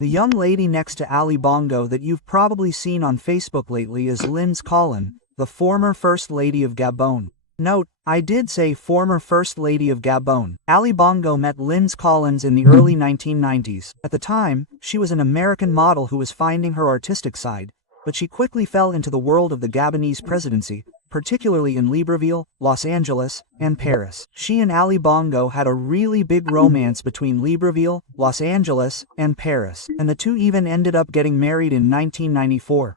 The young lady next to Ali Bongo that you've probably seen on Facebook lately is Lynz Collin, the former First Lady of Gabon. Note, I did say former First Lady of Gabon. Ali Bongo met Lynz Collins in the early 1990s. At the time, she was an American model who was finding her artistic side, but she quickly fell into the world of the Gabonese presidency, particularly in Libreville, Los Angeles, and Paris. She and Ali Bongo had a really big romance between Libreville, Los Angeles, and Paris, and the two even ended up getting married in 1994.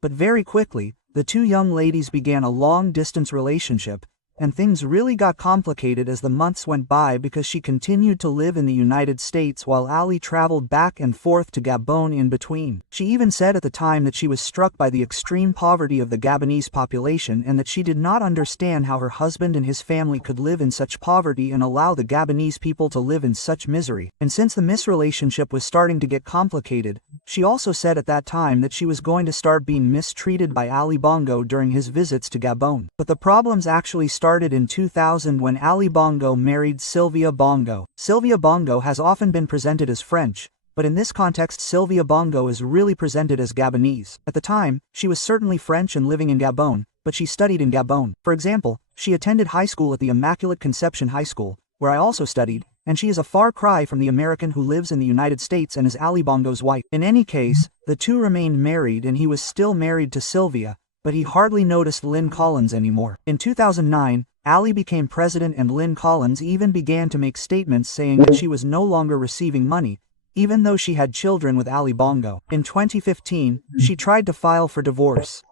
But very quickly, the two young ladies began a long-distance relationship, and things really got complicated as the months went by because she continued to live in the United States while Ali traveled back and forth to Gabon in between. She even said at the time that she was struck by the extreme poverty of the Gabonese population and that she did not understand how her husband and his family could live in such poverty and allow the Gabonese people to live in such misery. And since the misrelationship was starting to get complicated, she also said at that time that she was going to start being mistreated by Ali Bongo during his visits to Gabon. But the problems actually started in 2000 when Ali Bongo married Sylvia Bongo. Sylvia Bongo has often been presented as French, but in this context Sylvia Bongo is really presented as Gabonese. At the time, she was certainly French and living in Gabon, but she studied in Gabon. For example, she attended high school at the Immaculate Conception High School, where I also studied, and she is a far cry from the American who lives in the United States and is Ali Bongo's wife. In any case, the two remained married and he was still married to Sylvia, but he hardly noticed Lynn Collins anymore. In 2009, Ali became president and Lynn Collins even began to make statements saying that she was no longer receiving money, even though she had children with Ali Bongo. In 2015, she tried to file for divorce.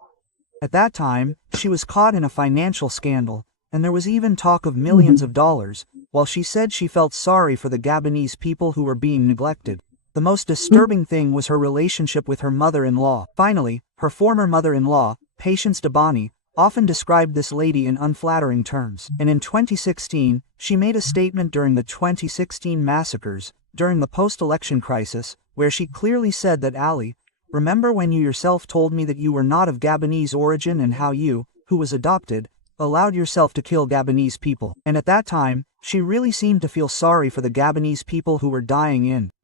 At that time, she was caught in a financial scandal, and there was even talk of millions of dollars, while she said she felt sorry for the Gabonese people who were being neglected. The most disturbing thing was her relationship with her mother-in-law. Finally, her former mother-in-law, Patience Dabani, often described this lady in unflattering terms. And in 2016, she made a statement during the 2016 massacres, during the post-election crisis, where she clearly said that Ali, remember when you yourself told me that you were not of Gabonese origin and how you, who was adopted, allowed yourself to kill Gabonese people. And at that time, she really seemed to feel sorry for the Gabonese people who were dying in